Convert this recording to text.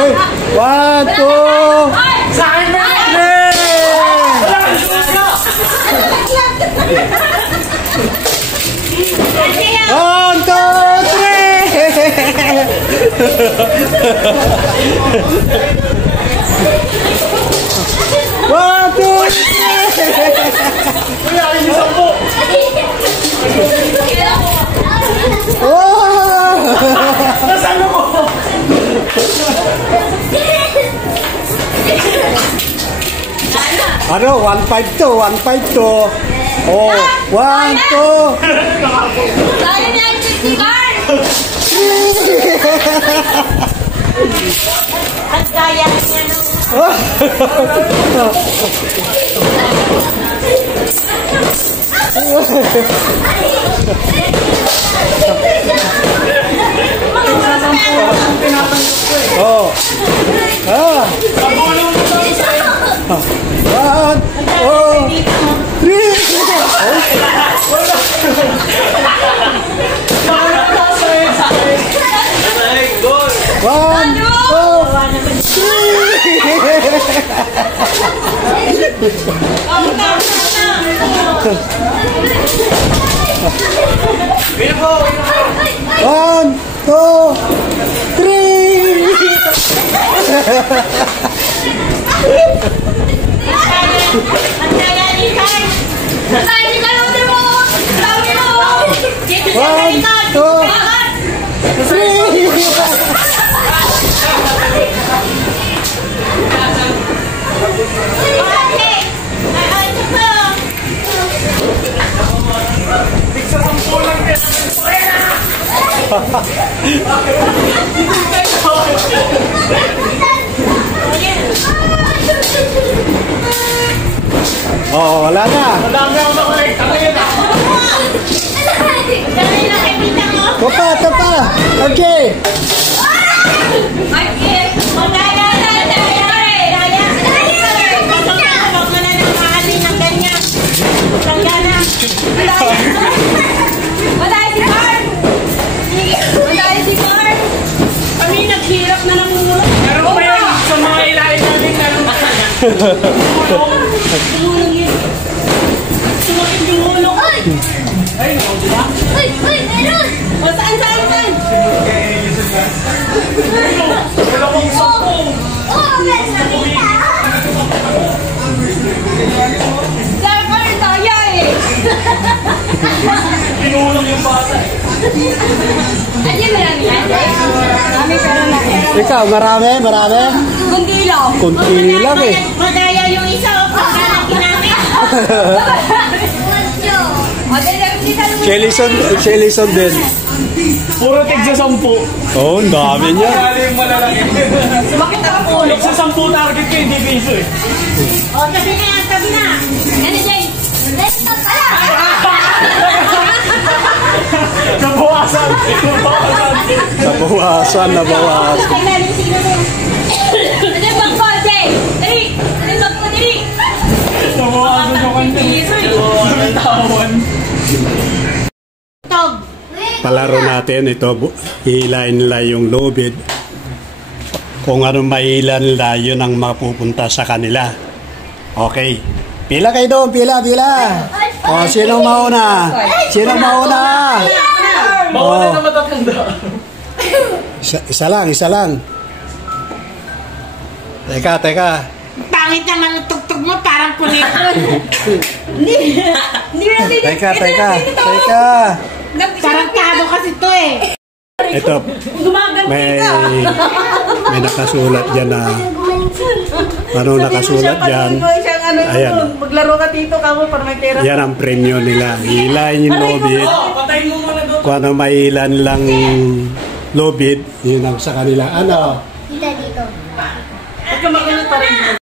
Oy! 1, 2, ano? 152, 152. Oh, 1, 2. Tayo na yung 50 card. Ang kaya niya nung... Oh. Ah. 1, 2, 3. One, two, three. Oh, wala na. Madami ako na ulit. Tapa, tapa. Okay. Kami naghirap na ng ulo. Pero pa yan sa mga ilalim namin na Tumulong yun. Sumakit yung ulo ko. ay, diba? Uy, meron! O, saan? Wala kong sampung. Oo, meron na kita. Saan pa rin tayo eh? Pinulong yung bata. Andiyan marami yan? Marami pero na. Ikaw, marami? Kunti lang. Kunti lang eh. Madaya yung isa o pagkalaki namin. Chelison din. Puro tigsa 10. Oh, ang dami niya. Kaya yung malalaki. Bakit ako po? Tigsa 10 target ko, hindi piso eh. O, tabi na. Ano, Jay? Nabawasan. Nabawasan. Ano bang call, Jay? Dali! Ano bang call, dali? Nabawasan yung kanya. Ang tawan. Tog! Palaro natin ito. Hilain nila yung lubid. Kung ano mailan nila, yun ang mapupunta sa kanila. Okay. Pila kayo doon. Pila. O, sino mauna? Mauna na matatanda. Isa lang. Teka. Pangit naman ang tugtog mo, parang punipon. Hindi Teka. Tarantado kasi to eh. Ito, may nakasulat dyan na ano nakasulat dyan. Ayan. Maglaro ka dito kamo para may pera. Yan ang premyo nila. Hilain yung lobid. Patayin mo muna doon. Kung ano mailan lang lobid, yun ang sa kanila. Ano? Huwag ka magulat pa rin.